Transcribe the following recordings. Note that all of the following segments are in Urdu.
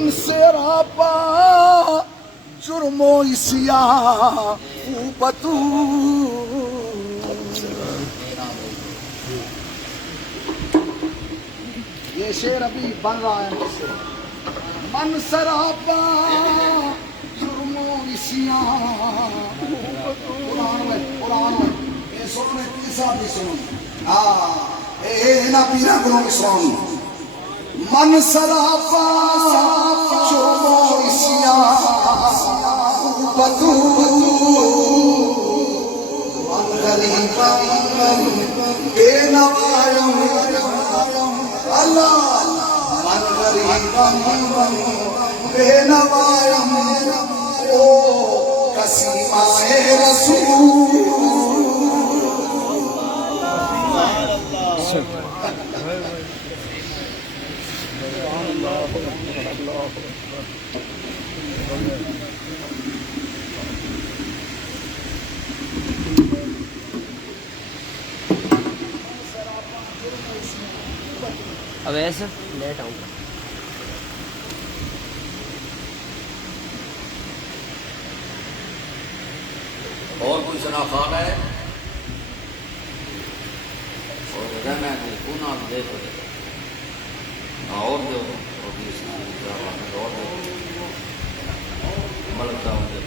من سراپا جرم و اسیاں بتو یہ شعر ابھی بن رہا ہے مجھ سے. من سراپا جرم و اسیاں قرآن یہ سنو تیسرا بھی سنو. اینا پیرا کنوں کی سنو. من سراپا جرم و اسیاں بتو من غریبا بے نوایم اللہ من غریبا بے نوایم او کسیمائے رسول. اب ایسے لیٹ آؤں گا. اور کوئی شناخان ہے اور رہنا ہے پونا دیکھو اور دو اور ملک جاؤں گے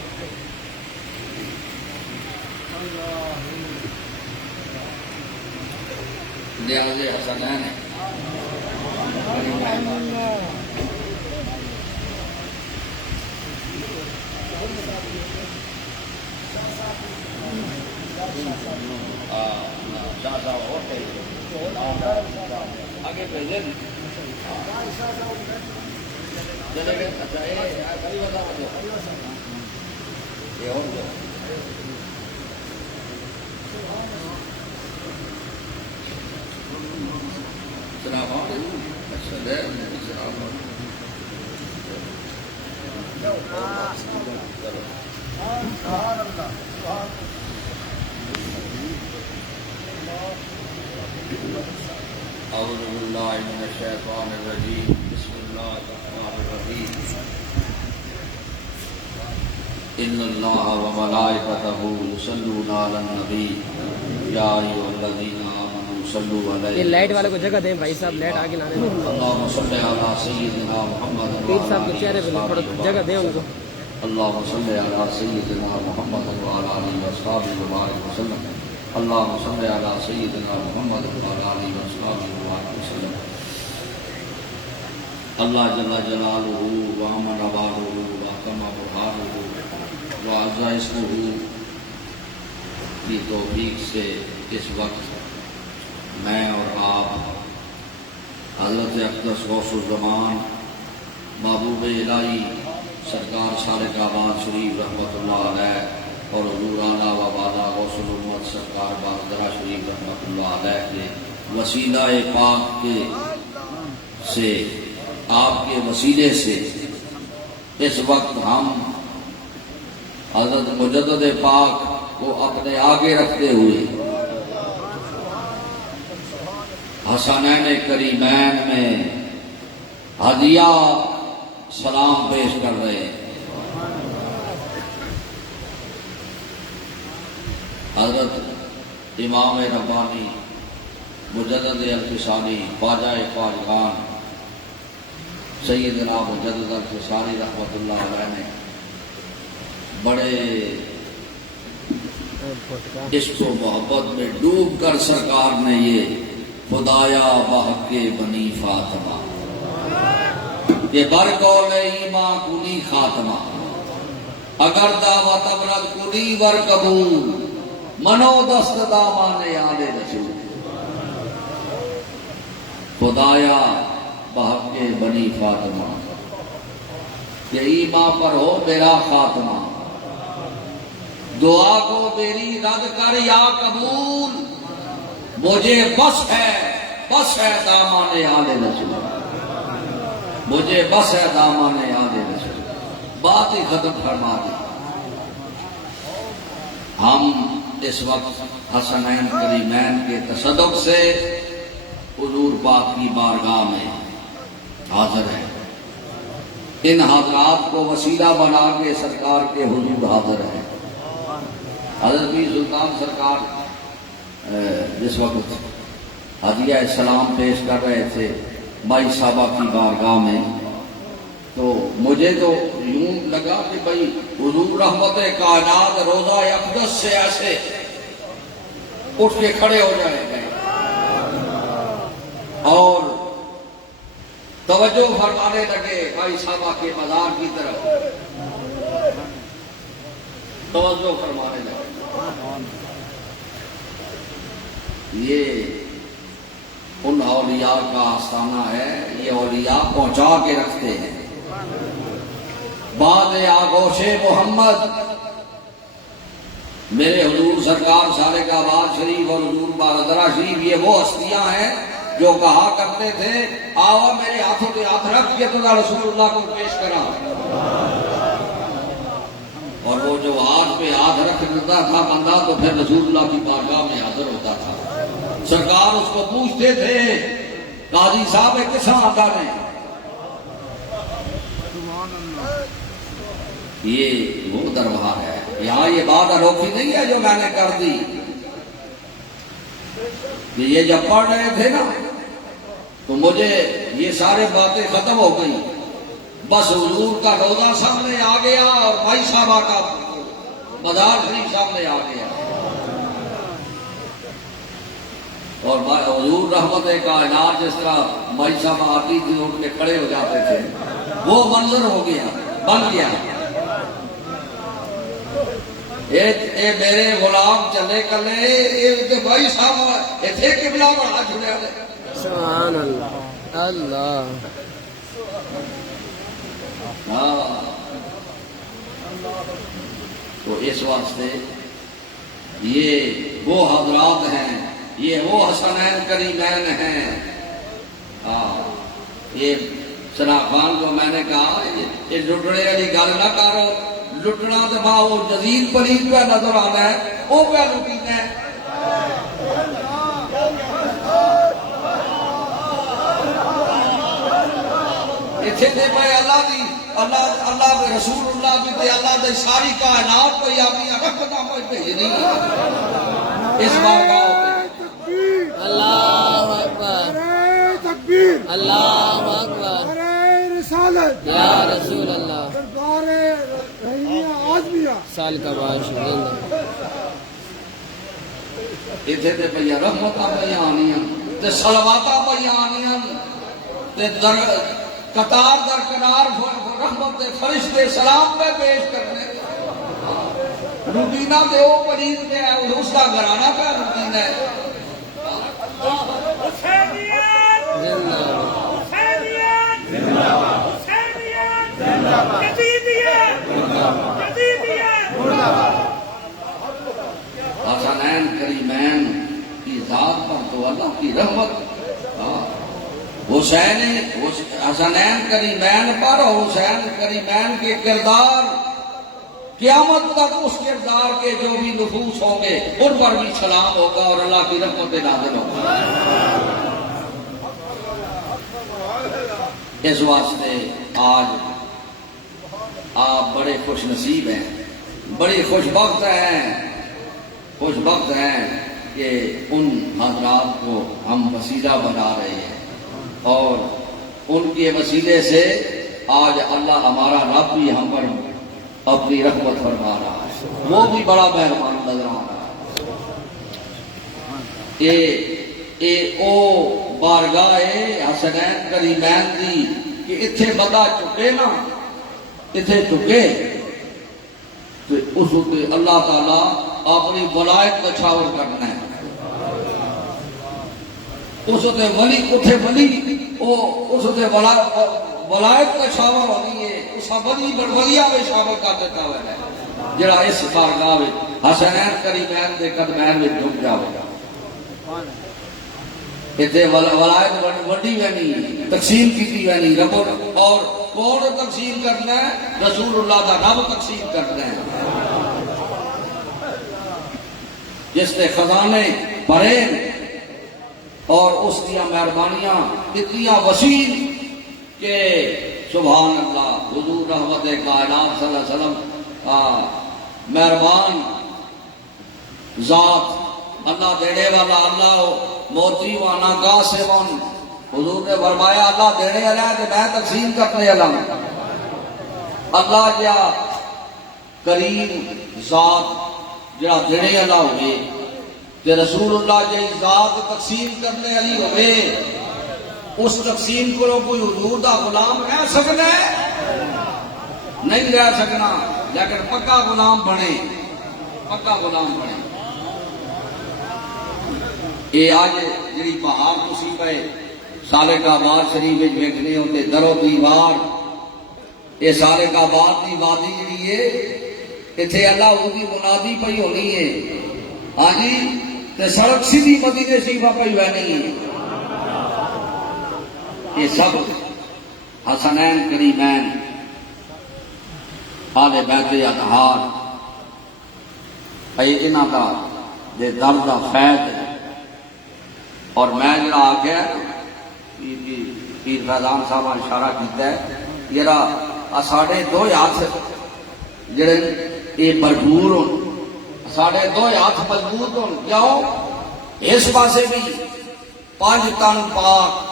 نیازِ حسنین ہے. آگے بھیجے اعوذ باللہ من الشیطان الرجیم بسم اللہ الرحمن الرحیم ان اللہ وملائکتہ یصلون علی النبی یا ایھا الذین آمنوا صلوا علیہ. یہ لائٹ والے کو جگہ دیں بھائی صاحب, لائٹ آگے لانے دیں. اللہم صل علی سیدنا محمد پیر صاحب کے چہرے پہ تھوڑا جگہ دیں ان کو. اللہم صل علی سیدنا محمد وعلی آلہ وصحبہ وبارک وسلم. اللہم صل علی سیدنا محمد وعلی آلہ وصحبہ وبارک وسلم. اللہ جل جلالہ وعمر نوالہ وکم بہارہ وعز اسمہ کی توفیق سے اس وقت میں اور آپ حضرت اقدس غوث الزمان محبوب الہی سرکار سالک آباد شریف رحمۃ اللہ علیہ اور حضور اعلیٰ و بالا غوث الامت سرکار باقدرہ شریف رحمۃ اللہ علیہ کے وسیلہ پاک کے سے آپ کے وسیلے سے اس وقت ہم حضرت مجدد پاک کو اپنے آگے رکھتے ہوئے حسنین کریمین میں ہدیہ سلام پیش کر رہے ہیں. حضرت امام ربانی مجدد الفسانی خواجہ خواجگان سیدنا مجدد الفسانی رحمۃ اللہ علیہ نے بڑے عشق و محبت میں ڈوب کر سرکار نے یہ خدایا بحق بنی فاطمہ یہ برقول ایمان کنی خاتمہ اگر دعوت ابرد کنی ور قبول منو دست دامان آل رسول. خدایا بحق بنی فاطمہ کہ ایمان پر ہو میرا خاتمہ, دعا کو میری رد کر یا قبول, مجھے بس ہے دامان آل رسول, مجھے بس ہے دامان آل رسول. بات ہی ختم فرما دی. ہم اس وقت حسنین کریمین کے تصدق سے حضور پاک کی بارگاہ میں حاضر ہیں. ان حضرات کو وسیلہ بنا کے سرکار کے حضور حاضر ہیں۔ حضرت پیر سلطان سرکار جس وقت ہدیہ سلام پیش کر رہے تھے بھائی صاحبہ کی بارگاہ میں، تو مجھے تو یوں لگا کہ بھائی حضور رحمت کائنات روزہ اقدس سے ایسے اٹھ کے کھڑے ہو جائیں گے اور توجہ فرمانے لگے بھائی صاحبہ کے مزار کی طرف، توجہ فرمانے لگے۔ یہ ان اولیاء کا آستانہ ہے، یہ اولیاء پہنچا کے رکھتے ہیں۔ بعد آغوش محمد میرے حضور سرکار سالک آباد شریف اور حضور بارادرہ شریف، یہ وہ ہستیاں ہیں جو کہا کرتے تھے آوا میرے ہاتھوں پہ ہاتھ رکھ کے تو رسول اللہ کو پیش کرا، اور وہ جو ہاتھ پہ ہاتھ رکھ دیتا تھا بندہ تو پھر رسول اللہ کی بارگاہ میں حاضر ہوتا تھا۔ سرکار اس کو پوچھتے تھے قاضی صاحب کس آتا ہے؟ یہ وہ دربار ہے، یہاں یہ بات انوکھی نہیں ہے جو میں نے کر دی کہ یہ جب پڑھ رہے تھے نا تو مجھے یہ سارے باتیں ختم ہو گئی، بس حضور کا روزہ سامنے آ گیا اور بھائی صاحبہ کا مزار شریف سامنے آ گیا، اور حضور رحمت کائنات جس طرح بھائی صاحب آتی تھی اٹھ کے کھڑے ہو جاتے تھے، وہ منظر ہو گیا، بن گیا۔ اے میرے غلام چلے کلے اے بھائی صاحب اتھے قبلہ بنا چھڑیا دے۔ سبحان اللہ اللہ۔ تو اس واسطے یہ وہ حضرات ہیں، یہ وہ حسنین کریمین ہیں۔ یہ ثنا خان کو میں نے کہا یہ لٹنے والی گل نہ کرو، لٹنا تو ماں وہ جزیر پلیت پہ نظر آنا ہے، وہ پہ لٹینا ہے۔ اتھے دے پہ اللہ کے رسول اللہ بھی اللہ دے ساری کائنات پہ اپنی رحمتاں پہ بھیجنی اس بارگاہ پہ۔ اللہ اکبر، اللہ اکبر، یا رسول اللہ، سال کا بادشاہ اتھے تے پہ رحمتاں پہ آنیاں تے صلواتاں پہ آنیاں تے قطار در کنار رحمت دے فرشتے سلام پہ پیش کرنے، روٹینہ دے او پرید دے اس کا گھرانہ پہ روٹین ہے۔ حسنین کریمین کی ذات پر تو اللہ کی رحمت، حسنین کریمین پر اور حسین کریمین کے کردار قیامت تک اس کردار کے جو بھی نفوس ہوں گے ان پر بھی سلام ہوگا اور اللہ کی رحمت نازل ہوگا۔ اس واسطے آج آپ بڑے خوش نصیب ہیں، بڑے خوش بخت ہیں کہ ان حضرات کو ہم وسیلہ بنا رہے ہیں، اور ان کے وسیلے سے آج اللہ ہمارا رب بھی ہم پر اپنی رحمت فرما رہا ہے، وہ بھی بڑا مہربان نظر آ رہا ہے۔ اے او بارگاہ حسنین کریمین دی کہ اتھے بندہ چکے نا، اتھے چکے تو اس وقت اللہ تعالیٰ اپنی ولایت کا چھاور کرنا ہے۔ اس وقت ولی اتھے ولی اس وقت ولایت کا شامل ہونی ہے، اس ولیہ میں شامل کر دیتا ہوا ہے جڑا اس بارگاہ میں حسنین کریمین دے قدمین میں جھک جاوے گا۔ اتنے ولایت وڈی وینی تقسیم کی وینی رب، اور کون تقسیم کرنا ہے؟ رسول اللہ دا رب تقسیم کرنا ہے، جس نے خزانے بھرے اور اس کی مہربانیاں اتنی وسیع کہ سبحان اللہ حضور رحمت کائنات صلی اللہ علیہ وسلم مہربان ذات اللہ دینے والا اللہ موتی وانا کا سے ون حضور نے فرمایا اللہ دینے والا ہے کہ میں تقسیم کرنے والا ہوں اللہ جا کریم ذات جڑا دینے والا ہوئے کہ رسول اللہ جی ذات تقسیم کرنے والی ہوئے اس تقسیم کو کوئی حضور دا غلام رہ سکتا ہے نہیں رہ سکنا لیکن پکا غلام بنے پکا غلام بنے یہ آج جی پہاڑ تسی پہ سالے کا بار شریف ویکھنے ہوتے درو دیوار یہ سالے کا بار دی وادی جڑی ہے اتنے اللہ دی منادی پئی ہونی ہے ہاں جی تے سڑک سیدھی مدینے شریفہ پئی بہنی ہے یہ سب حسنین کریمین آل بیت اطہار انہاں دا دے درد دا فیض ہے اور میں جڑا آگیا پیر فیضان صاحب نے اشارہ کیتا ہے جڑا ساڑھے دو ہاتھ جڑے یہ بھرپور ہوں ساڑھے دو ہاتھ مضبوط ہوں کیوں اس پاسے بھی 5 تن پاک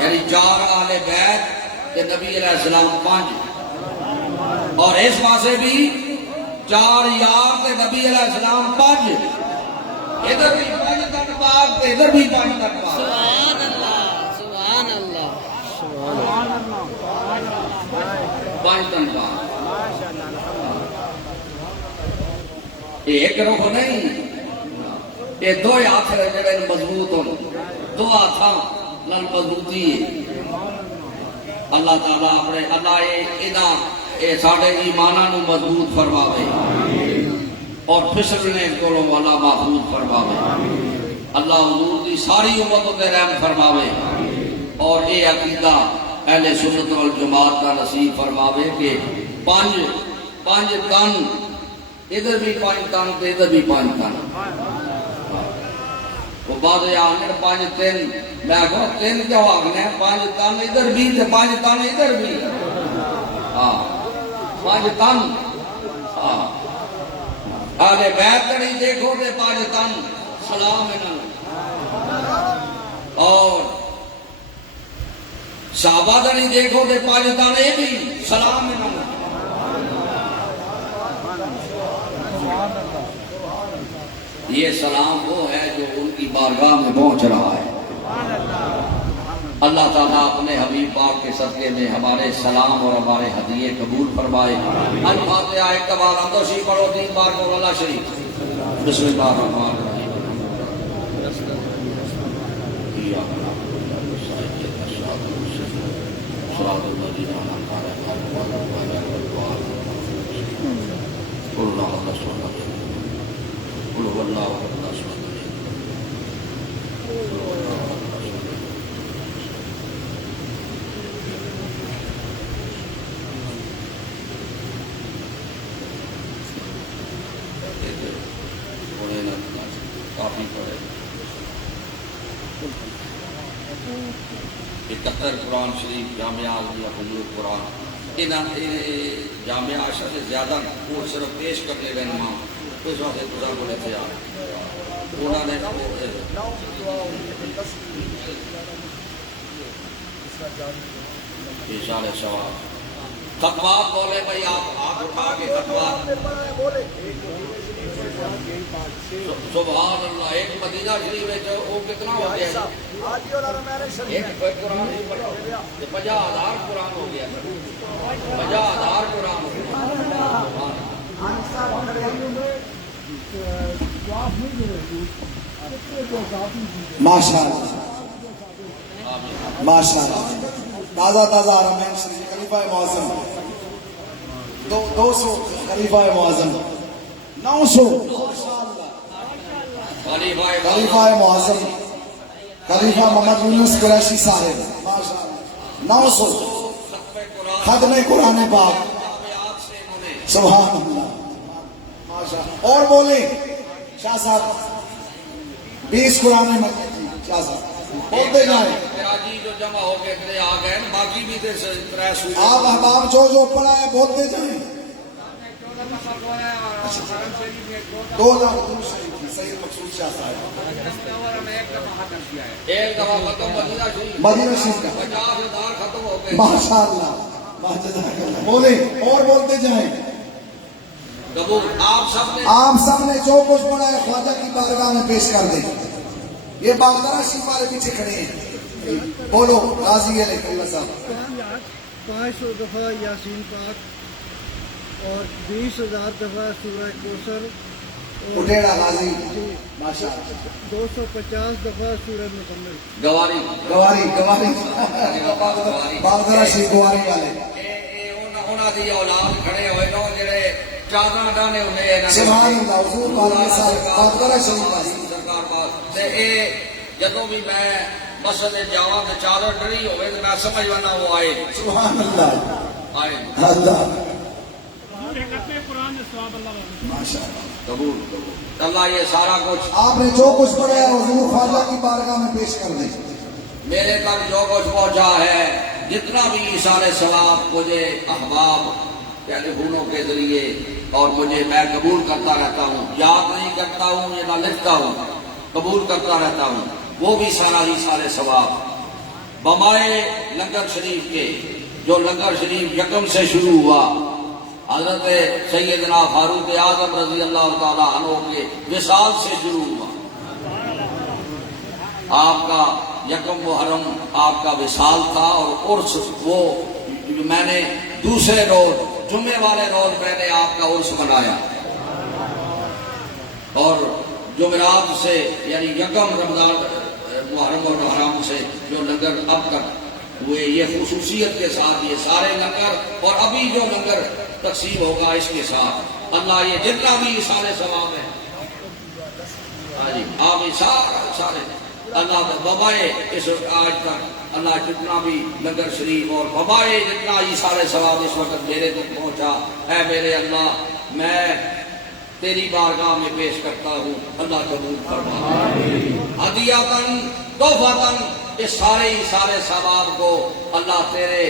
یعنی 4 آل بیت کہ نبی علیہ السلام 5 اور اس پاسے بھی 4 یار تے نبی علیہ السلام 5 ادھر بھی 5 تن پاک تے ادھر بھی 5 تن پاک سبحان اللہ سبحان اللہ سبحان اللہ 5 تن پاک ایک روح نہیں یہ 2 ہاتھ جڑے مضبوط ہوں 2 ہاتھاں نال مضبوطی ہے اللہ تعالیٰ اپنے اللہ یہ ساڑھے ایمانہ نو مضبوط فرماوے اور پھسلنے کولوں والا محفوظ فرماوے اللہ حضور دی ساری امتوں تے رحم فرماوے اور یہ عقیدہ اہل سنت والجماعت کا نصیب فرماوے کہ 5 تن ادھر بھی 5 تن تے ادھر بھی 5 تن وہ بعد آنے 5 3 میں کہوں 3 کیوں آگنے 5 تن ادھر بھی تے 5 تن ادھر بھی 5 تن آگے بیت نہیں دیکھو تے 5 تن سلام انہوں اور صحابہ نہیں دیکھو تے 5 تن یہ بھی سلام انہوں یہ سلام وہ ہے جو ان کی بارگاہ میں پہنچ رہا ہے اللہ تعالیٰ اپنے حبیب پاک کے صدقے میں ہمارے سلام اور ہمارے ہدیے قبول فرمائے الفاتحہ ایک بار اندوشی پڑھو 3 بار کو اللہ شریف بسم اللہ الرحمن الرحیم کافی پڑھے 71 قرآن شریف جامعہ عالیہ حضور قرآن جامعہ عائشہ سے زیادہ وہ صرف پیش کرنے گئے امام اس وقت گزار بولے تھے انہوں نے اشارے شواب خطبات بولے بھائی آپ اٹھا کے خطبات سبحان اللہ ایک مدینہ شریف ہے جو وہ کتنا ہو گیا ایک قرآن 50,000 قرآن ہو گیا 50,000 قرآن ہو گیا ماشاءاللہ ماشاءاللہ تازہ تازہ رمین شریف خلیفہ معظم 200 خلیفہ معظم 900 خلیفہ معظم خلیفہ محمد یونس قریشی صاحب 900 ختم قرآن پاک سبحان اللہ اور بولیں شاہ صاحب 20 قرآن مجید شاہ صاحب بولتے جائیں. کراچی جو جمع ہو کے اتنے آ گئے باقی بھی تھے ترے صوبے. آپ احباب جو پڑھا ہے بولتے جائیں. 2 لاکھ دوسری تھی سید مقصود شاہ صاحب. ایک دفعہ ختم مدینہ شریف مدینہ شریف کا 50,000 ختم ہو گئے. ماشاء اللہ. بولے اور بولتے جائیں. قبول. آپ سب نے جو کچھ پڑھا ہے خواجہ کی بارگاہ میں پیش کر دیں. یہ باغدارہ شریف والے پیچھے کھڑے ہیں. بولو غازی علیہ اللہ صاحب. 500 دفعہ یاسین پاک اور 20,000 دفعہ سورہ کوثر اور اٹھیڑا غازی ماشاء اللہ. 250 دفعہ سورہ مکمل. گواری گواری باغدارہ شریف گواری والے. انہاں دی اولاد کھڑے ہوئے نو جڑے چادر ڈانے ہونے سبحان اللہ. حضور پاک مثال باغدارہ شریف والے سرکار پاک تے اے جدوں بھی میں مسجد جاواں تے چادر ڈری ہوئے تے میں سمجھ ونا وہ آئے. سبحان اللہ. آئے اللہ ماشاء قبول. اللہ یہ سارا کچھ آپ نے جو کچھ پڑھا ہے حضور خواجہ کی بارگاہ میں پیش کر دیں. میرے تک جو کچھ پہنچا ہے جتنا بھی ایثار ثواب مجھے احباب ٹیلی فونوں کے ذریعے اور مجھے میں قبول کرتا رہتا ہوں. یاد نہیں کرتا ہوں یہ نہ لکھتا ہوں قبول کرتا رہتا ہوں. وہ بھی سارا ایثار ثواب بمائے لنگر شریف کے جو لنگر شریف یکم سے شروع ہوا حضرت سیدنا فاروق اعظم رضی اللہ تعالی عنہ کے وصال سے شروع ہوا. آپ کا یکم محرم آپ کا وصال تھا اور عرس وہ میں نے دوسرے روز جمعے والے روز میں نے آپ کا عرس منایا اور جمعرات سے یعنی یکم رمضان محرم اور حرام سے جو لنگر اب تک ہوئے یہ خصوصیت کے ساتھ یہ سارے لنگر اور ابھی جو لنگر تقسیم ہوگا اس کے ساتھ اللہ یہ جتنا بھی سارے ثواب ہے آپ سارے اللہ ببائے اس آج تک اللہ جتنا بھی لنگر شریف اور ببائے جتنا یہ سارے ثواب اس وقت میرے تک پہنچا ہے میرے اللہ میں تیری بارگاہ میں پیش کرتا ہوں. اللہ قبول فرما. ہدیاتن تحفۃً اس سارے ثواب کو اللہ تیرے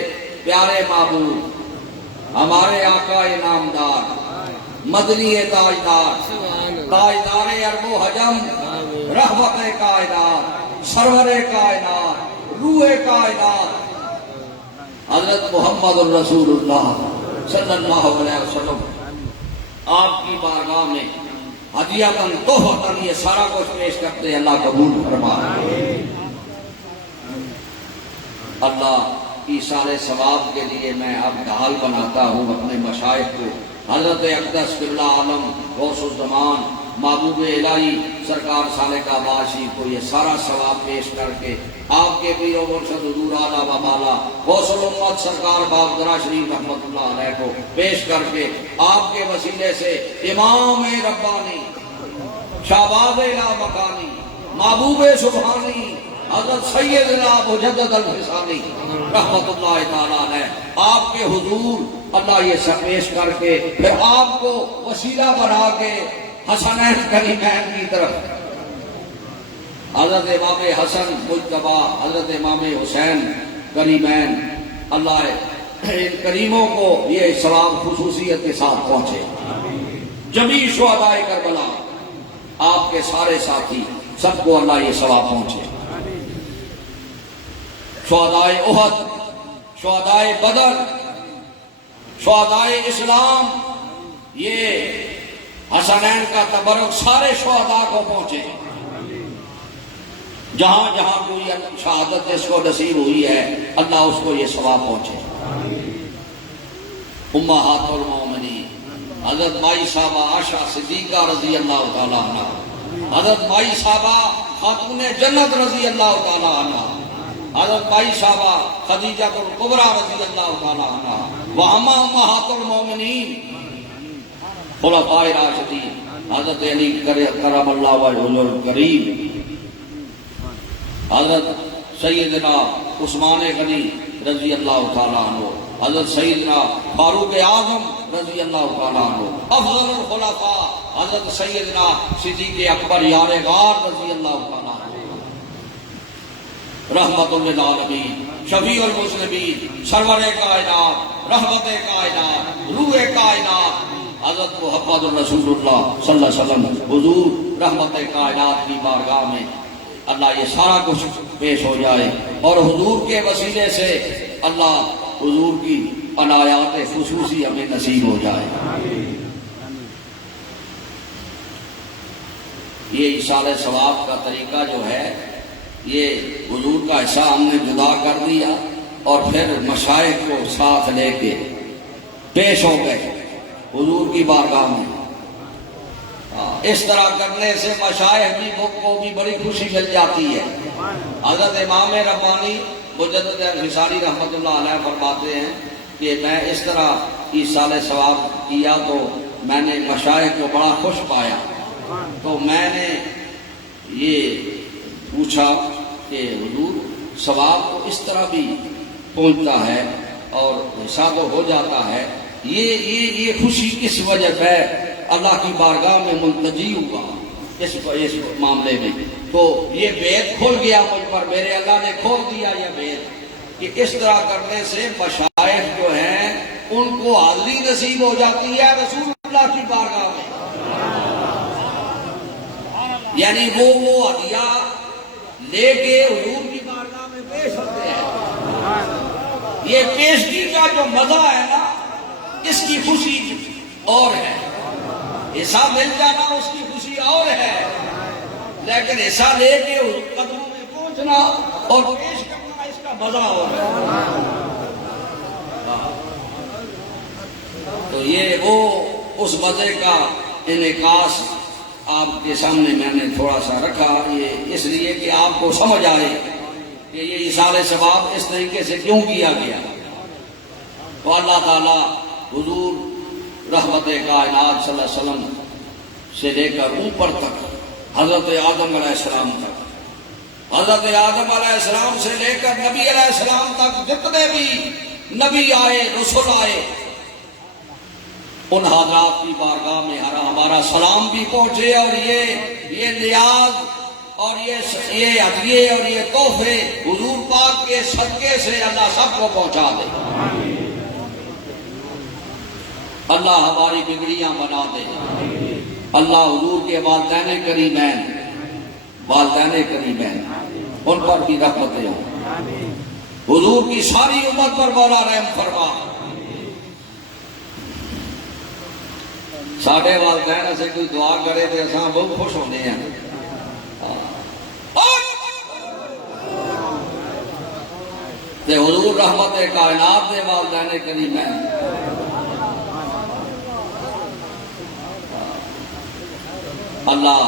پیارے محبوب ہمارے آقا نامدار مدنی تاجدار عرب و حجم رحمت کائنات سرور کائنات روح کائنات حضرت محمد الرسول اللہ صلی اللہ علیہ وسلم آپ کی بارگاہ میں ہدیاتن تحفۃً یہ سارا کچھ پیش کرتے ہیں. اللہ قبول فرما. اللہ ایثار ثواب کے لیے میں اب ڈھال بناتا ہوں اپنے مشائخ کو. حضرت اقدس قبلہ عالم غوث الزمان محبوب الہی سرکار صالح باشی کو یہ سارا ثواب پیش کر کے آپ کے پیر و مرشد حضور اعلیٰ و بالا غوث الامت سرکار باغدارہ شریف رحمۃ اللہ علیہ کو پیش کر کے آپ کے وسیلے سے امام ربانی شہباز لا مکانی محبوب سبحانی حضرت سیدنا مجدد الفسانی رحمۃ اللہ تعالیٰ علیہ آپ کے حضور اللہ یہ سب پیش کر کے پھر آپ کو وسیلہ بنا کے حسنین کریمین کی طرف حضرت امام حسن مجتبی حضرت امام حسین کریمین اللہ ان کریموں کو یہ ثواب خصوصیت کے ساتھ پہنچے. جمیع شہداء کربلا آپ کے سارے ساتھی سب کو اللہ یہ ثواب پہنچے. شہداء احد شہداء بدر شہداء اسلام یہ حسنین کا تبرک سارے شہداء کو پہنچے. جہاں جہاں کوئی شہادت اس کو نصیب ہوئی ہے اللہ اس کو یہ ثواب پہنچے. امہات المومنین حضرت مائی صاحبہ عائشہ صدیقہ رضی اللہ تعالیٰ عنہ حضرت مائی صاحبہ خاتون جنت رضی اللہ تعالیٰ عنہ حضرت مائی صاحبہ خدیجہ الکبریٰ رضی اللہ تعالیٰ عنہ وہما امہات المومنین خلفاء راشدین حضرت علی کرم اللہ وجہہ الکریم حضرت سیدنا عثمان غنی رضی اللہ تعالیٰ عنہ حضرت سیدنا فاروق اعظم رضی اللہ تعالیٰ عنہ افضل الخلفاء حضرت سیدنا صدیق اکبر یار غار رضی اللہ تعالیٰ عنہ رحمت للعالمین، شفیع المسلمین، سرور کائنات، رحمت کائنات، روح کائنات، حضرت محمد رسول اللہ صلی اللہ علیہ وسلم حضور رحمت کائنات کی بارگاہ میں اللہ یہ سارا کچھ پیش ہو جائے، اور حضور کے وسیلے سے اللہ حضور کی عنایات خصوصی ہمیں نصیب ہو جائے۔ یہ ایصال ثواب کا طریقہ جو ہے، یہ حضور کا حصہ ہم نے جدا کر دیا اور پھر مشائخ کو ساتھ لے کے پیش ہو گئے حضور کی بارگاہ میں۔ اس طرح کرنے سے مشائخ بھی کو بھی بڑی خوشی مل جاتی ہے۔ حضرت امام ربانی مجدد انصاری رحمۃ اللہ علیہ فرماتے ہیں کہ میں اس طرح ایصال ثواب کیا تو میں نے مشائخ کو بڑا خوش پایا، تو میں نے یہ پوچھا کہ حضور ثواب تو اس طرح بھی پہنچتا ہے اور حصہ تو ہو جاتا ہے، یہ خوشی کس وجہ سے اللہ کی بارگاہ میں منتجی ہوا اس معاملے میں؟ تو یہ بید کھل گیا مجھ پر، میرے اللہ نے کھول دیا یہ بید کہ اس طرح کرنے سے مشائخ جو ہیں ان کو حاضری نصیب ہو جاتی ہے رسول اللہ کی بارگاہ میں، یعنی وہ ہدیہ لے کے حضور کی بارگاہ میں پیش ہوتے ہیں۔ یہ پیشگی کا جو مزہ ہے نا، اس کی خوشی اور ہے، حصہ مل جانا اس کی خوشی اور ہے، لیکن حصہ لے کے قدموں میں پہنچنا اور پیش کرنا اس کا مزہ اور ہے۔ تو یہ وہ اس مزے کا انعکاس آپ کے سامنے میں نے تھوڑا سا رکھا، یہ اس لیے کہ آپ کو سمجھ آئے کہ یہ ایصال ثواب اس طریقے سے کیوں کیا گیا۔ تو اللہ تعالیٰ حضور رحمت کائنات صلی اللہ علیہ وسلم سے لے کر اوپر تک حضرت آدم علیہ السلام تک، حضرت آدم علیہ السلام سے لے کر نبی علیہ السلام تک جتنے بھی نبی آئے، رسول آئے، ان حضرات کی بارگاہ میں ہمارا سلام بھی پہنچے، اور یہ نیاز اور یہ ہدیے اور یہ تحفے حضور پاک کے صدقے سے اللہ سب کو پہنچا دے۔ اللہ ہماری بگڑیاں بنا دے، اللہ حضور کے والدین کریمین ان پر بھی رحمتیں ہوں، حضور کی ساری امت پر مولا رحم فرما۔ ساڑھے والدین سے کوئی دعا کرے تو ایسا بہت خوش ہونے ہیں۔ تے حضور رحمت کائنات دے والدین کریمین اللہ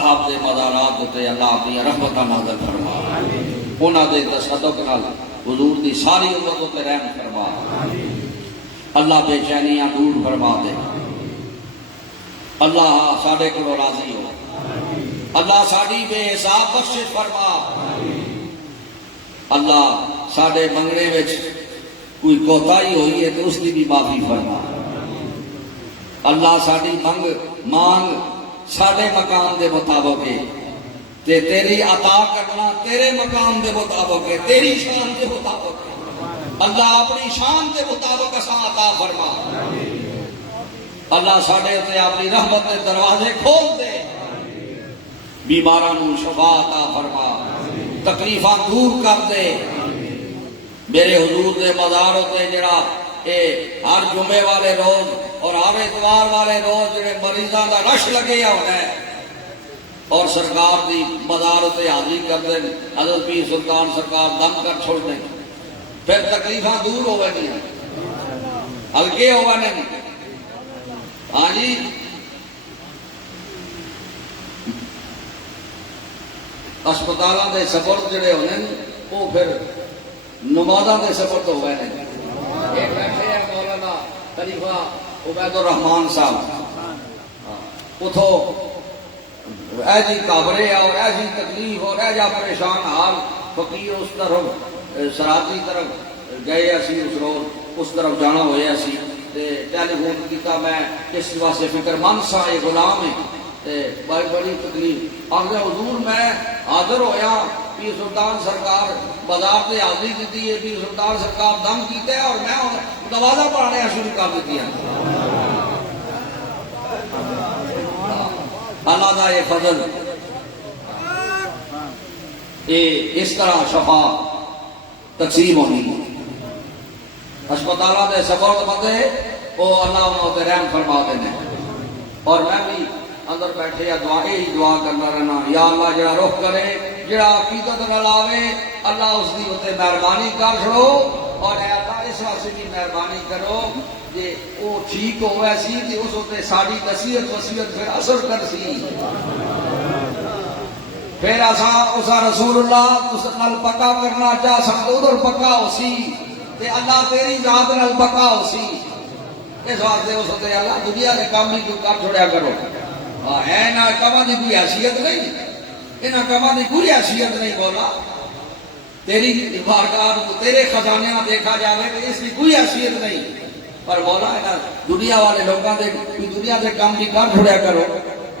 آپ دے مزارات ہوتے اللہ اپنی رحمت نازل فرما، انہاں دے تصدق نال حضور دی ساری امت ہوتے رحم فرما، اللہ بے چینیاں دور فرما دے، اللہ ساڑھے کو راضی ہو، اللہ ساڑھی بے حساب بخشش فرما، اللہ ساڑھے منگنے وچ کوئی کوتاہی ہوئی ہے تو اس کی بھی معافی فرما، اللہ ساڑھی مانگ ساڑھے مقام دے مطابق ہے، تے تیری عطا کرنا تیرے مقام دے مطابق ہے، تیری شان دے مطابق ہے، اللہ اپنی شان دے مطابق اساں عطا فرما، اللہ ساڑھے تے اپنی رحمت دے دروازے کھول دے، بیماراں نوں شفا عطا فرما، تکلیفاں دور کر دے، میرے حضور دے مزار ہوتے جڑا ہر جمعے والے روز اور ہر اتوار والے روز جڑے مریضاں دا رش لگے ہونا ہے اور سرکار دی مزار ہوتے حاضری کر دیں، حضرت پیر سلطان سرکار دم کر چھوڑ دیں، پھر تکلیفاں دور ہو گئی ہیں، ہلکے ہو گئے نہیں۔ ہاں جی، اسپتالاں دے سفر جڑے ہونے وہ پھر نمازاں دے سفر تو ہوئے نہیں۔ ایک بیٹھے ہیں مولانا خلیفہ عبید الرحمان صاحب، اتھو ایسی کابرے اور ایسی تکلیف اور ایسا پریشان حال، فقیر اس طرف سراتی طرف گئے اسی، اس روز اس طرف جانا ہوئے اسی، ٹیلی فون کیتا، میں اس واسطے فکر مند سا، یہ غلام ہے، بڑی تکلیف آگے حضور میں حاضر ہویا پیر سلطان سرکار بازار سے حاضری دیتی ہے، پیر سلطان سرکار دم کیتے ہیں اور میں نوازہ پڑھانے شروع کر دیتی ہیں۔ اللہ کا یہ فضل، یہ اس طرح شفا تقسیم ہونی۔ ہسپتالوں کے سپورٹ بندے وہ اللہ انہوں تے رحم فرما دینے، اور میں بھی اندر بیٹھے یا یہی دعا کرنا رہنا، یا اللہ جڑا رخ کرے، جڑا عقیدت نہ لاوے، اللہ اس کی اتنے مہربانی کر چھوڑو، اور اے اللہ اس واسطے بھی مہربانی کرو کہ وہ ٹھیک ہوئے سی کہ اس اتنے ساری نصیحت وصیت پھر اثر کر سی، پھر اسا رسول اللہ اس نال پکا کرنا چاہ سکتے ادھر پکا ہو سی تے اللہ تیری ذات نال پکا ہو سی۔ اس واسطے اس تے اللہ دنیا کے کام ہی کر چھوڑیا کرو، اینا کاماں دی کوئی حیثیت نہیں، انہاں کاماں دی کوئی حیثیت نہیں، بولا تیری بارگاہ تیرے خزانے دیکھا جائے کہ اس کی کوئی حیثیت نہیں، پر بولا انہاں دنیا والے لوگوں دے کوئی دنیا دے کام بھی کر چھوڑیا کرو،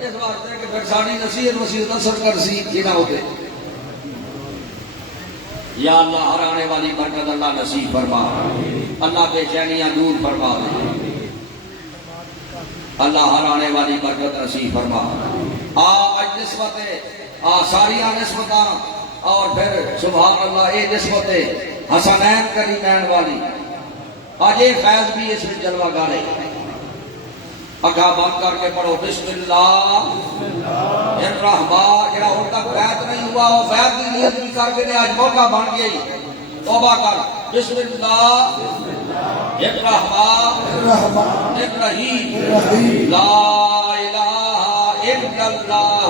اس واسطے کہ پھر ساری نصیحت وصیت اثر کر سی جنہاں ہوتے۔ یا اللہ ہر آنے والی برکت اللہ نصیب فرما، اللہ بے چینیاں دور فرما دے، اللہ ہر آنے والی برکت نصیب فرما۔ آج نسبتیں ساریاں نسبتاں اور پھر سبحان اللہ یہ نسبتیں حسنین کریمین والی، آج یہ فیض بھی اس میں جلوہ گارے۔ اگا بند کر کے پڑھو بسم اللہ الرحمن، جڑا ان تک بیعت نہیں ہوا وہ بیعت کی نیت بھی کر کے آج موقع بن گئی، توبہ کر۔ بسم اللہ الرحمن الرحیم، لا الہ الا اللہ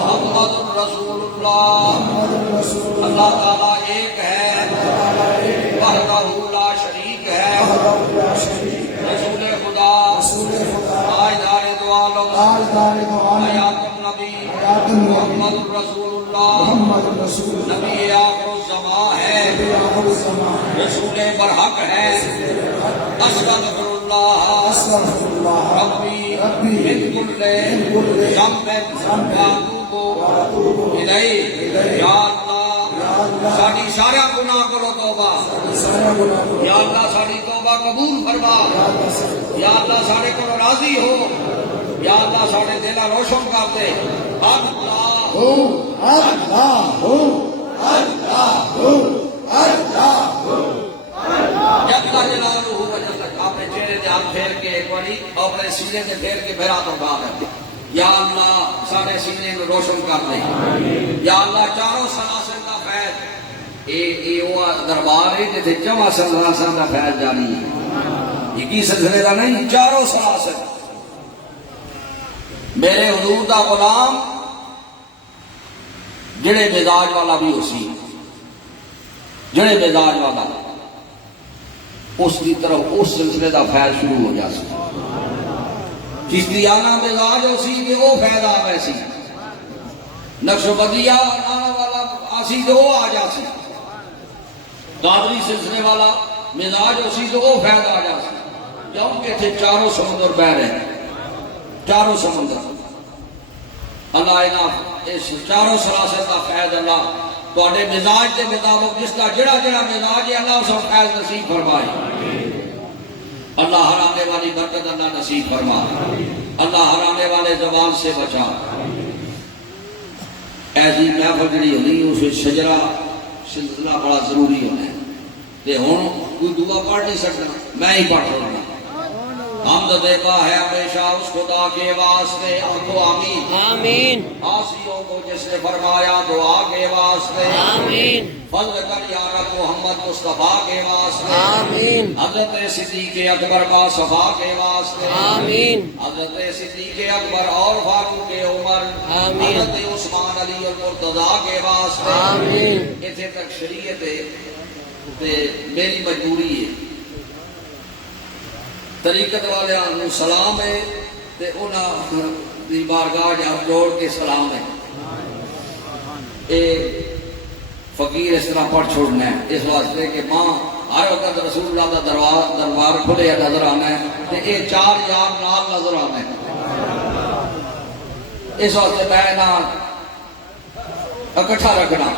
محمد رسول اللہ۔ اللہ تعالیٰ ایک ہے، وحدہ لا شریک ہے، رسول خدا تاجدار دو عالم حیات النبی محمد رسول اللہ، نبی آخر الزمان ہے، رسول برحق ہے، استغفر اللہ ربی من کل ذنب واتوب الیہ۔ یا اللہ ساڈی سارا گناہ کرو توبہ، یا اللہ ساڈی توبہ قبول فرما، یا اللہ ساڈے کو راضی ہو، یا اللہ ساڈے دل روشن کر دے۔ اپنے چہرے سے ہاتھ پھیر کے ایک باری اپنے سینے سے پھیر کے پھر ہاتھ اٹھا دے، یا اللہ سارے سینے کو روشن کر دے، یا اللہ چاروں سلاسل کا فیض، یہ وہ دربار ہے جیسے جمع سلاسل کا فیض جاری ہے، یہ کی سلسلے کا نہیں، چاروں سلاسل۔ میرے حضور دا غلام جڑے مزاج والا بھی اسی، جڑے مزاج والا اس کی طرف اس سلسلے دا فیض شروع ہو جا سی، چشتیانہ مزاج اسی کہ وہ فیض آ ویسی، نقشبندیہ نانا والا آسی تو وہ آ جا سی، قادری سلسلے والا مزاج اسی تو وہ فیض آ جا سی، کیونکہ تھے چاروں سمندر بہ رہے ہیں، چاروں سمندر اللہ انہاں اس چاروں سلاسل کا فیض اللہ تواڈے مزاج کے مطابق جس کا جڑا جڑا مزاج ہے اللہ اس کو فیض نصیب فرمائے، اللہ ہر آنے والی برکت اللہ نصیب فرما، اللہ ہر آنے والے زبان سے بچا۔ ایسی محفل جڑی ہونی اس شجرا سلسلہ بڑا ضروری ہونا ہے، تے ہن کوئی دعا پڑھ نہیں سکتا، میں ہی پڑھ رہا، حمد دیتا ہے ہمیشہ اس خدا کے واسطے، آنکھو آمین آمین، آسیوں کو جس نے فرمایا دعا کے واسطے، آمین، فضل کر یا رب محمد مصطفیٰ کے واسطے، آمین، حضرت صدیق اکبر با صفا کے واسطے، آمین، حضرت صدیق اکبر اور فاروق عمر، آمین، حضرت عثمان علی المرتضیٰ کے واسطے، آمین۔ اتنے تک شریعت ہے تے میری مجبوری ہے، طریقت والے سلام ہے تے انہاں دی بارگاہ ہاتھ جوڑ کے سلام ہے، اے فقیر اس طرح پڑھ چھوڑنا ہے، اس واسطے کہ ماں ہر وقت رسول اللہ دا دربار کھلے نظر آنا ہے تے اے چار یار نال نظر آنا ہے، اس واسطے میں نہ اکٹھا رکھنا.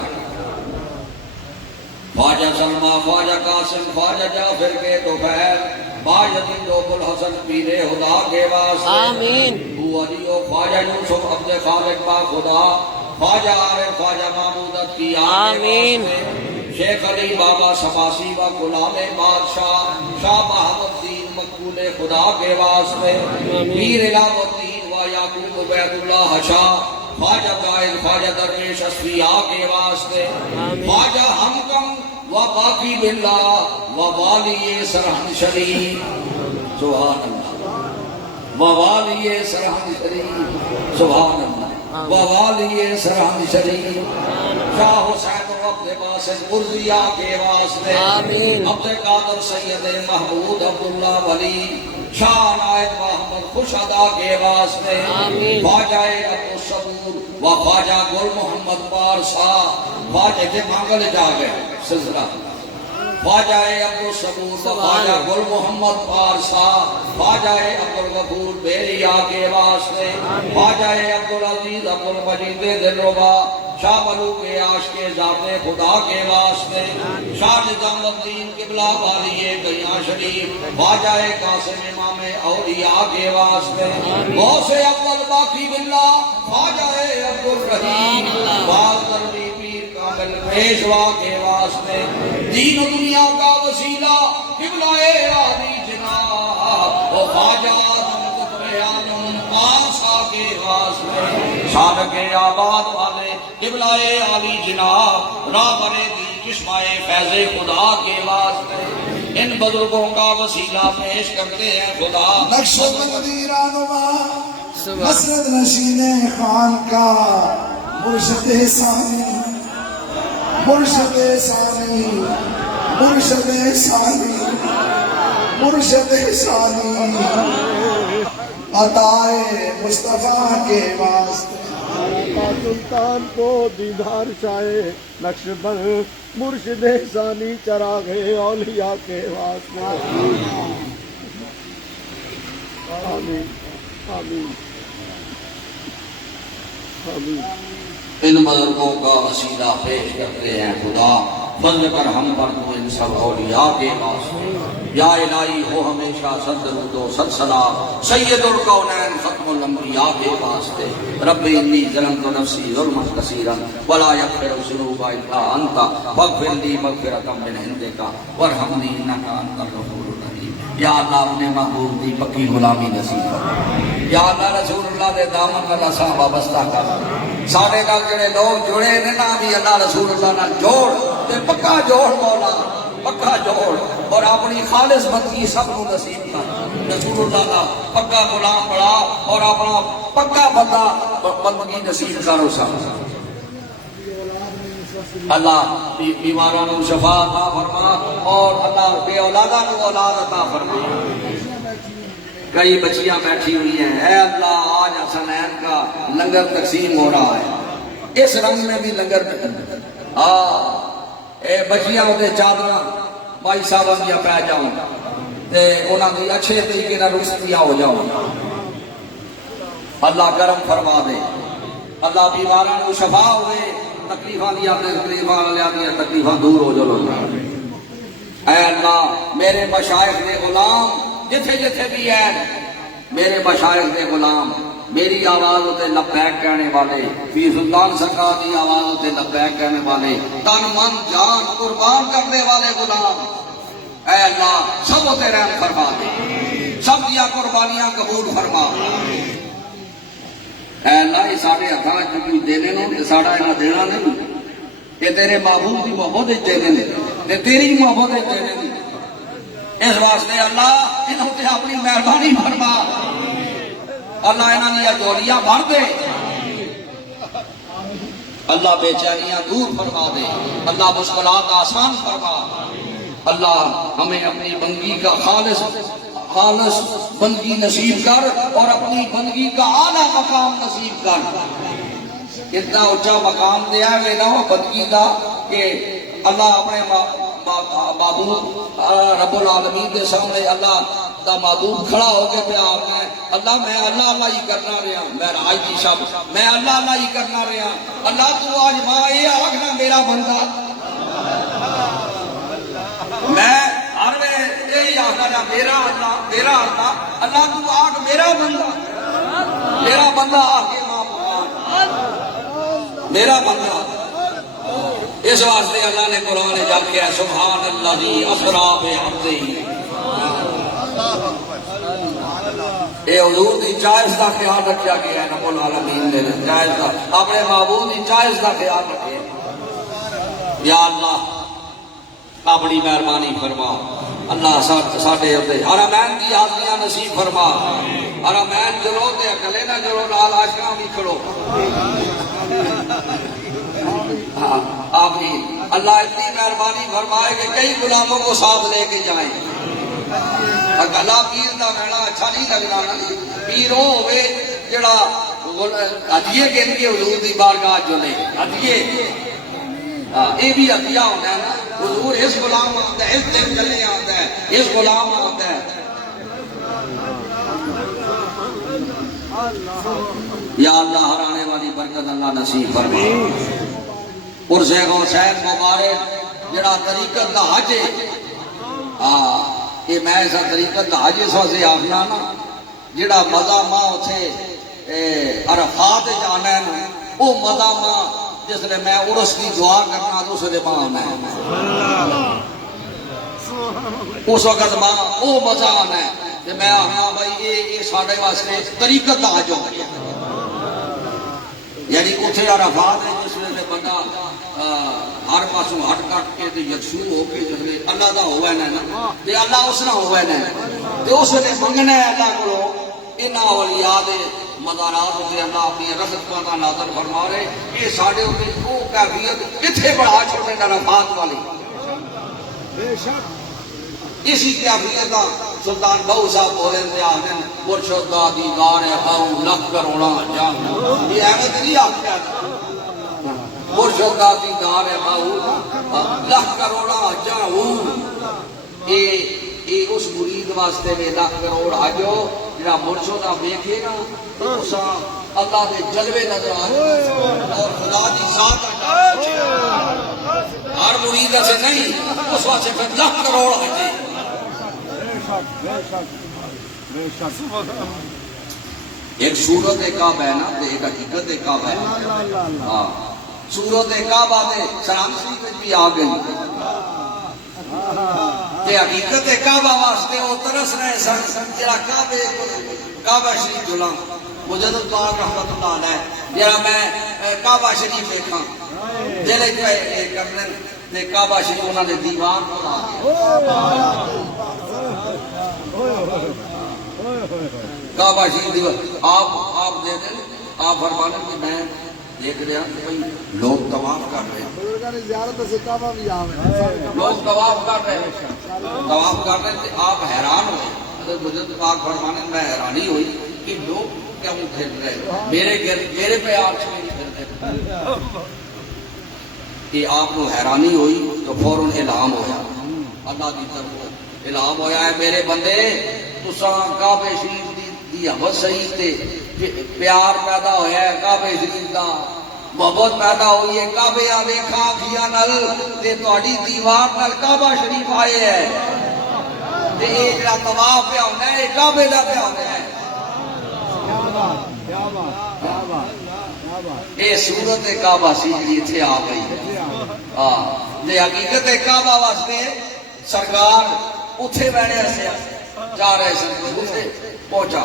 خواجہ سلمہ، خواجہ قاسم، خواجہ جعفر کے دوپہر، باجدین دوب الحسن پیر خدا کے واسطے. آمین. بو علی و خواجہ یوسف عبد خالق با خدا، خواجہ عارف، خواجہ محمودت کی آمین. شیخ علی بابا سباسی و غلام بادشاہ، شاہ بہادر الدین مقبول خدا کے واسطے، پیر علاؤ الدین و یعقوب عبید اللہ شاہ، خواجہ قائد، خواجہ درویش اصفیاء کے واسطے، خواجہ ہمکم و باقی باللہ و والی سرحد شریف. سبحان اللہ. و والی سرحد شریف. سبحان اللہ. و والی سرحد شریف. شاہ حسین عبد باسط مرضیہ کے واسطے، آمین. عبد قادر سید محمود عبداللہ ولی، شاہ عنایت محمد خوشادہ کے واسطے، آمین. خواجہ عبدالصبور و خواجہ گل محمد پارسا، خواجہ کے مانگل جا گئے سلسلہ، خواجہ عبدالصبور و خواجہ گل محمد پارسا، خواجہ عبدالغفور بیریا کے واسطے، خواجہ عبدالعزیز عبدالمجید دلربا، شاہ ملوک عاشق ذات خدا کے واسطے، شاہ نظام الدین قبلہ والی گیاں شریف، خواجہ قاسم امام اولیاء کے واسطے، غوث اول باقی باللہ، خواجہ عبدالرحیم باز دروی پیر کامل پیشوا کے واسطے، دین و دنیا کا وسیلہ قبلہ عالی جناب و خواجہ پانسا کے واسطے، سالک آباد والے قبلہ عالی جناب رابر دی چشمہ فیض خدا کے واسطے، ان بزرگوں کا وسیلہ پیش کرتے ہیں خدا. نقش بندی رانما مسجد نشین خان کا مرشد ثانی، مرشد ثانی، مرشد ثانی، مرشد ثانی، عطائے مصطفیٰ کے واسطے. سلطان کو دیدار شائے نقش بند مرشد ثانی چراغ اولیاء کے واسطے. آمین آمین آمین. ان بزرگوں کا وسیلہ پیش کرتے ہیں خدا، فضل کر ہم پر تو ان سب اولیاء کے واسطے. یا الہی ہو ہمیشہ صد درود و صد سلام سید الکونین ختم الانبیاء کے واسطے. رب انی ظلمت نفسی ظلما کثیرا ولا یغفر الذنوب الا انت فاغفر لی مغفرۃ من عندک وارحمنی انک انت الغفور الرحیم. یا اللہ اپنے محبوب دی پکی غلامی نصیب فرما. یا اللہ رسول اللہ دے دامن والا سا وابستہ کر. سارے نال جڑے لوگ جڑے نے نا بھی اللہ رسول اللہ نال جوڑ تے پکا جوڑ مولا، پکا جوڑ اور اپنی خالص بندگی سب کو نصیب کر. رسول اللہ کا پکا غلام بڑا اور اپنا پکا بندہ بندگی نصیب کرو سب. اللہ بیماروں کو شفا عطا فرما اور اللہ بے اولادہ کو اولاد عطا فرما. کئی بچیاں بیٹھی ہوئی ہیں، اے اللہ آج حسنین کا لنگر تقسیم ہو رہا ہے، اس رنگ میں بھی لنگر اے بچیاں ہوتے چادراں بھائی صاحب دیا پہ جاؤں تے انہاں دی اچھے طریقے نال رخصتیاں ہو جاؤں. اللہ کرم فرما دے. اللہ بیماراں کو شفا ہوئے، تکلیفاں دیا تکلیفاں والے دیا تکلیفاں دور ہو جاؤ. اے اللہ میرے مشائخ دے غلام جتھے جتھے بھی ہیں، میرے مشائخ دے غلام میری آواز ہوتے لبیک کہنے والے، فی سلطان سرکار کی آواز ہوتے لبیک کہنے والے، تن من جان قربان کرنے والے غلام، اے اللہ سب ہوتے رحم فرما دے، سب دیا قربانیاں قبول فرما. اے اللہ یہ سارے ہاتھاں جو دینے نو یہ ساڑا یہاں دینا نہیں، یہ تیرے محبوب کی محبت دینے نے تے تیری محبت دینے نے. اس واسطے اللہ انہوں تے اپنی مہربانی فرما. اللہ انہاں دیا جوڑیاں بھر دے. اللہ بے چینیاں دور فرما دے. اللہ مشکلات آسان فرما. اللہ ہمیں اپنی بندگی کا خالص بندگی نصیب کر اور اپنی بندگی کا اعلیٰ مقام نصیب کر. اتنا اونچا مقام دیا گیا نہ ہو بندگی کا کہ اللہ اپنے معبود رب العالمین کے سامنے اللہ دا معبود کھڑا ہو کے پیا آنا ہے اللہ میں اللہ اللہ ہی کرنا رہا میں راج کی شب میں اللہ اللہ ہی کرنا رہا اللہ تو آج ماں یہ آگنا میرا بندہ میں ہر میں یہی آگنا میرا اللہ اللہ تو آگ میرا بندہ آ کے ماں میرا بندہ اس واسطے اللہ نے قرآن جا کے سبحان اللہ جی اسرا بعبدہ اے حضور دی چائز دا خیال رکھا گیا ہے رب العالمین نے چائز دا اپنے معبود دی چائز دا خیال رکھے یا اللہ اپنی مہربانی فرما اللہ ساڈے اوتے حرمین دی حاضریاں نصیب فرما حرمین جلو تے اکلے نہ جلو نال عاشقاں بھی کھڑو آمین اللہ اتنی مہربانی فرمائے کہ کئی غلاموں کو ساتھ لے کے جائیں گلا پیر دا میڑا اچھا نہیں لگنا پیر وہ ہوئے جڑا ہدیے گن کے حضور دی بارگاہ جو لے ہدیے یہ بھی ہدیہ ہوتا ہے نا حضور اس غلام آتا ہے اس دن چلے آتا ہے اس غلام آتا ہے یا اللہ ہر آنے والی برکت اللہ نصیب فرما عرس حسین مبارک جڑا طریقت دا حج ہے یہ میں ایسا طریقت دا حج اس واسطے آخنا نا جڑا مزہ ماں اتنے عرفات جانا ہے نا وہ مزہ ماں جس نے میں عرس کی دعا کرنا تو اس نے ماں آنا ہے اس وقت ماں وہ مزہ آنا ہے کہ میں آخنا بھائی یہ ساڑھے واسطے طریقت دا حج ہو گیا یعنی اتنے عرفات ہے جس نے بندہ ہر پاسوں ہٹ کٹ کے یکسو ہو کے جس نے اللہ دا ہوا ہے نا تے اللہ اس نہ ہوا ہے تے اس نے منگنا ہے اللہ کو انہاں اولیاء دے مزارات تے اللہ اپنی رحمتاں دا نازل فرما رہے یہ ساڈے اوتے وہ کیفیت کتھے بڑھا چھوڑے عرفات والی بے شک اسی کیفیت دا سلطان بہو صاحب بولے تے آخر مرشد دا دیدار ہے بہو لکھ کروڑا جان یہ احمد نہیں آخیا مرشد دا دیدار ہے بہو لکھ کروڑا جان یہ اس مرید واسطے میں لکھ کروڑ آجو جڑا مرشد دا دیکھے گا تو اسا اللہ دے جلوے نظر آئے اور خدا دی ذات ہر مرید سے نہیں اس واسطے پھر لکھ کروڑ آجے ایک صورت کعبہ ہے نا ایک حقیقت کعبہ ہے ہاں صورت کعبہ دے سلام شریف بھی آ گئی تے حقیقت کعبہ واسطے وہ ترس رہے سن جڑا کعبہ شریف جلا مجدد پاک رحمت اللہ علیہ جڑا میں کعبہ شریف دیکھاں دل کرنے تے کعبہ شریف انہاں دے دیوان کو آ گیا کعبہ شریف دیوان آپ دے دیں آپ فرمانے کہ میں دیکھ رہا کہ بھئی لوگ طواف کر رہے ہیں لوگ طواف کر رہے ہیں آپ حیران ہوئے حضرت مجدد پاک فرمانے میں حیرانی ہوئی کہ لوگ کیوں پھر رہے ہیں میرے پہ آپ سے پھر رہے کہ آپ کو حیرانی ہوئی تو فوراً اعلان ہوا اللہ کی طرف اعلان ہوا ہے میرے بندے تساں کعبہ شریف دی حوث صحیح تے پیار پیدا ہویا ہے کعبہ شریف دا محبت پیدا ہوئی ہے کعبے آ دیکھا کھیا نل تے تہاڈی دیوار نال کعبہ شریف آئے ہے تے اے جڑا طواف پہ ہوندا ہے کعبے دا پہ ہوندا ہے اے صورت کعبہ سی جی اتنے آ گئی ہاں تے حقیقت کعبہ واسطے سرکار اتنے بیٹھے سے جا رہے سن اتنے پہنچا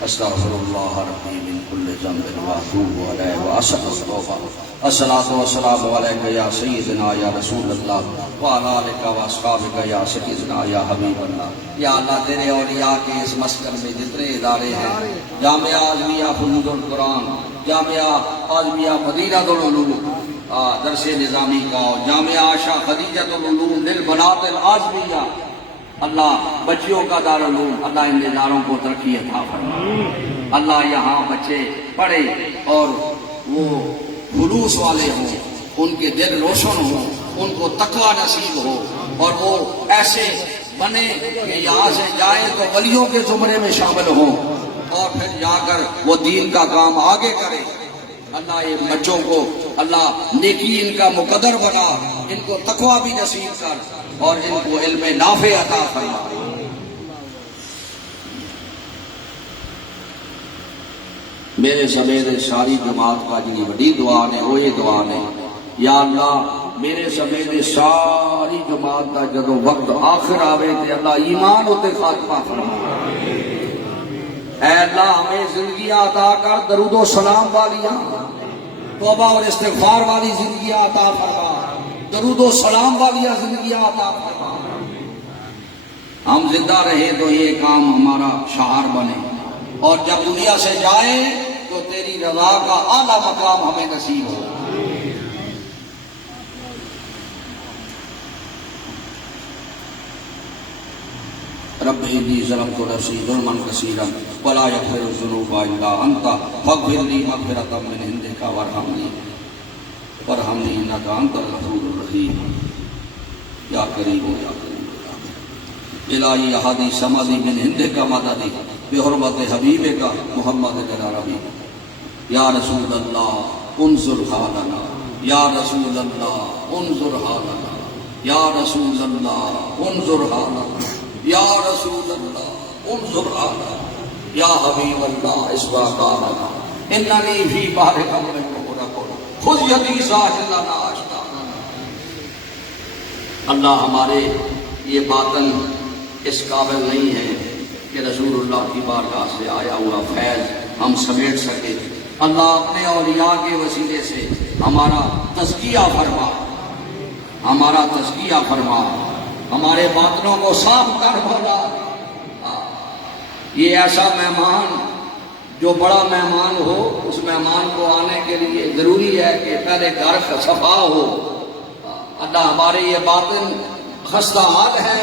استغفر اللہ ربی من کل ذنب واتوب علیہ واستغفر الصلاۃ والسلام علیک یا سیدنا یا رسول اللہ وعلی آلک واصحابک یا سیدنا یا حبیب اللہ یا اللہ تیرے اولیاء کے اس مسکن میں جتنے ادارے ہیں جامعہ اعظمیہ فنون القرآن جامعہ اعظمیہ مدینہ العلوم درس نظامی کا جامعہ عائشہ خدیجہ العلوم للبنات العظمیہ اللہ بچیوں کا دارالعلوم اللہ ان اداروں کو ترقی عطا فرما، اللہ یہاں بچے پڑھے اور وہ خلوص والے ہوں، ان کے دل روشن ہوں، ان کو تقوی نصیب ہو اور وہ ایسے بنے کہ یہاں سے جائیں تو ولیوں کے زمرے میں شامل ہوں اور پھر جا کر وہ دین کا کام آگے کرے۔ اللہ یہ بچوں کو اللہ نیکی ان کا مقدر بنا، ان کو تقوی بھی نصیب کر اور ان کو علم نافع عطا فرما۔ میرے سمیت ساری جماعت کا جنی بڑی دعا نے وہ یہ دعا نے، یا اللہ میرے سمیت ساری جماعت کا جدو وقت آخر آوے تے اللہ ایمان ہوتے خاتمہ فرما۔ اے اللہ ہمیں زندگیاں عطا کر درود و سلام والیاں، توبہ اور استغفار والی زندگیاں عطا فرما، درود و سلام والیاں زندگیاں عطا فرما۔ ہم زندہ رہے تو یہ کام ہمارا شعار بنے اور جب دنیا سے جائیں تو تیری رضا کا اعلیٰ مقام ہمیں نصیب ہو۔ رب انی ظلمت نفسی ظلما کثیرا ولا یغفر الذنوب الا انت فاغفر لی مغفرۃ من عندک وارحمنی انک انت الغفور الرحیم۔ یا کریم یا کریم الہی احادی سمادی من عندک مددی بحرمت حبیبک محمد العربی۔ یا رسول اللہ انظر حالنا، یا رسول اللہ انظر حالنا، یا رسول اللہ انظر حالنا، یا رسول اللہ انظر حالنا، یا حبیب اللہ اسوا قالنا اننی فی بحر امر مغرق خذ یدی ساحلا اشتاقنا۔ اللہ ہمارے یہ باطن اس قابل نہیں ہے کہ رسول اللہ کی بارگاہ سے آیا ہوا فیض ہم سمیٹ سکے۔ اللہ اپنے اولیاء کے وسیلے سے ہمارا تزکیہ فرما، ہمارا تزکیہ فرما، ہمارے باطنوں کو صاف کر مولا۔ یہ ایسا مہمان جو بڑا مہمان ہو، اس مہمان کو آنے کے لیے ضروری ہے کہ پہلے گھر صفا ہو۔ اللہ ہمارے یہ باطن خستہ حال ہے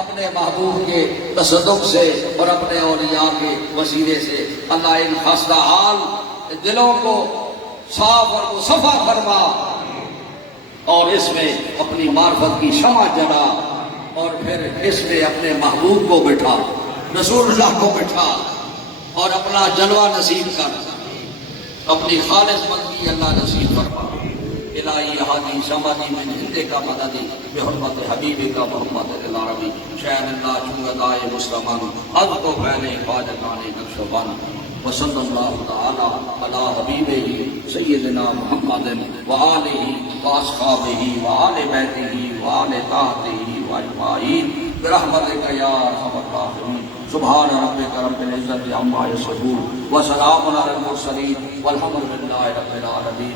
اپنے محبوب کے تصدق سے اور اپنے اولیاء کے وسیلے سے۔ اللہ ان خستہ حال دلوں کو صاف اور مصفا فرما اور اس میں اپنی معرفت کی شمع جلا اور پھر اس میں اپنے محبوب کو بٹھا، رسول اللہ کو بٹھا اور اپنا جلوہ نصیب کر، اپنی خالص بندگی اللہ نصیب فرما۔ الہی احادی سمادی من عندک مددی بحرمت حبیبک محمد العربی شہر اللہ چونگدائے مسلمان حد کو پہلے حاجتان نقش و بند وصلی اللہ تعالی علی حبیبہ سیدنا محمد وآلہ واصحابہ وآل بیتہ وآل طاعتہ واجمعین برحمتک یا ارحم الراحمین۔ سبحان ربک رب العزت عما یصفون وسلام علی المرسلین والحمد للہ رب العالمین۔